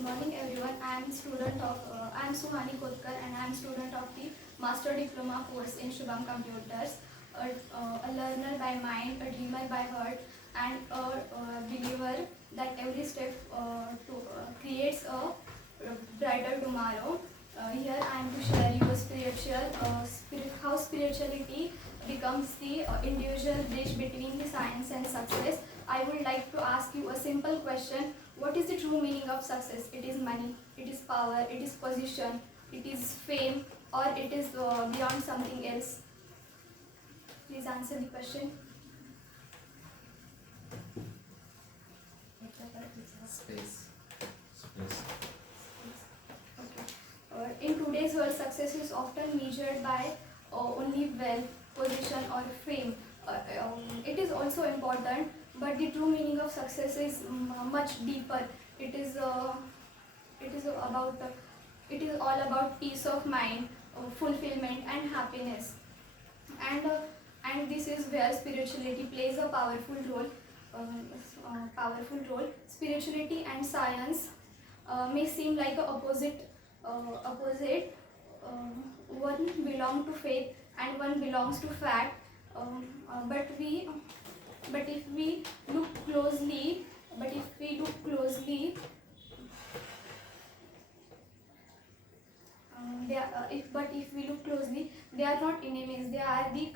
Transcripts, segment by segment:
Good morning, everyone. I am Suhani Kotkar, and I am student of the Master Diploma course in Shubham Computers. A learner by mind, a dreamer by heart, and a believer that every step creates a brighter tomorrow. Here I am to share you how spirituality becomes the individual bridge between the science and success. I would like to ask you a simple question. What is the true meaning of success? It is money, it is power, it is position, it is fame, or it is beyond something else? Please answer the question. Space. Okay. In today's world, success is often measured by only wealth, position, or fame. It is also important, but the true meaning of success is much deeper. It is all about peace of mind, fulfillment, and happiness. And this is where spirituality plays a powerful role. Spirituality and science may seem like a opposite. One belongs to faith and one belongs to fact. But if we look closely, they are not enemies. They are the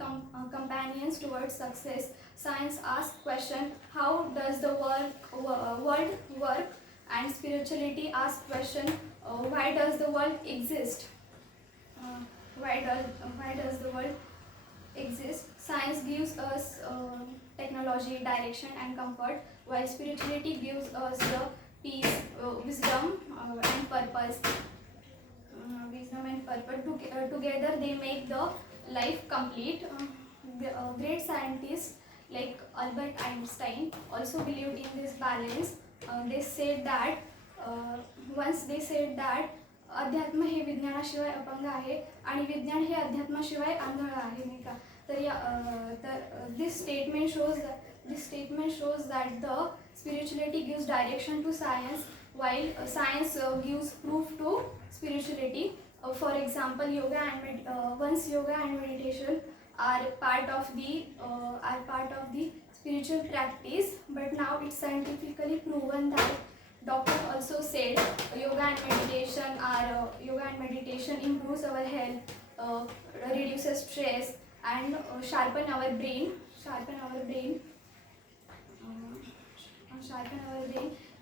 companions towards success. Science asks question: how does the world work? And spirituality asks question: why does the world exist? Why does the world exist? Science gives us technology, direction, and comfort, while spirituality gives us the peace, wisdom, and purpose. Together they make the life complete. Great scientists like Albert Einstein also believed in this balance. They said that अध्यात्म हे विज्ञानाशिवाय अपंग आहे आणि विज्ञान हे अध्यात्माशिवाय आंधळ आहे, नाही का? तर this statement shows that the spirituality gives direction to science, while science gives proof to spirituality. For example, once yoga and meditation are part of the spiritual practice, but now it's scientifically proven that doctors also said yoga and meditation improves our health, reduces stress, and sharpen our brain.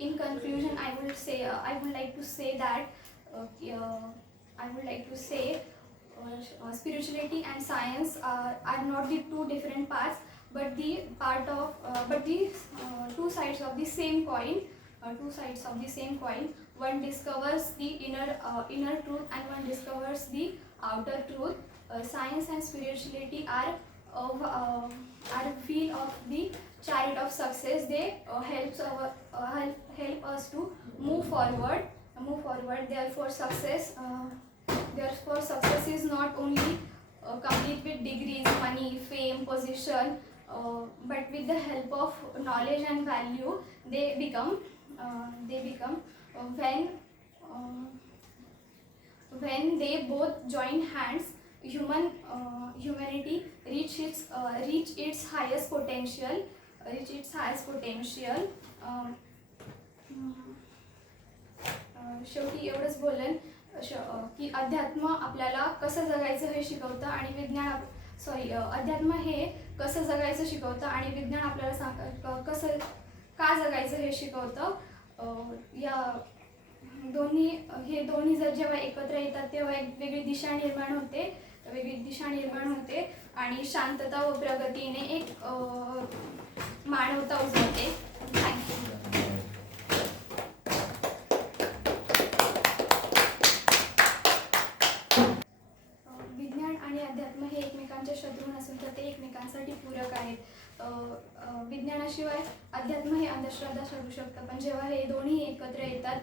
In conclusion, I would like to say that spirituality and science are not the two different paths, but the two sides of the same coin. One discovers the inner truth, and one discovers the outer truth. Science and spirituality are wheel of the chariot of success. They help us to move forward. Therefore success is not only complete with degrees, money, fame, position, but with the help of knowledge and value, they become when they both join hands, humanity reach its highest potential. शेवटी एवढंच बोलेन की अध्यात्म आपल्याला कसं जगायचं हे शिकवतं आणि अध्यात्म हे कसं जगायचं शिकवतं आणि विज्ञान आपल्याला कसं का जगायचं हे शिकवतं. हे दोन्ही जर जेव्हा एकत्र येतात तेव्हा एक वेगळी दिशा निर्माण होते आणि शांतता व प्रगतीने एक मानवता उजळते. थँक्यू. विज्ञान आणि अध्यात्म हे एकमेकांचे शत्रू नसून तर ते एकमेकांसाठी पूरक आहेत. विज्ञानाशिवाय अध्यात्म हे अंधश्रद्धा ठरू शकतं, पण जेव्हा हे दोन्ही एकत्र येतात,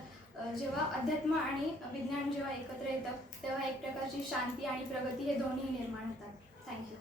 जेव्हा अध्यात्म आणि विज्ञान जेव्हा एकत्र येतात, तेव्हा एक प्रकारची शांती आणि प्रगती हे दोन्ही निर्माण होतात. थँक्यू.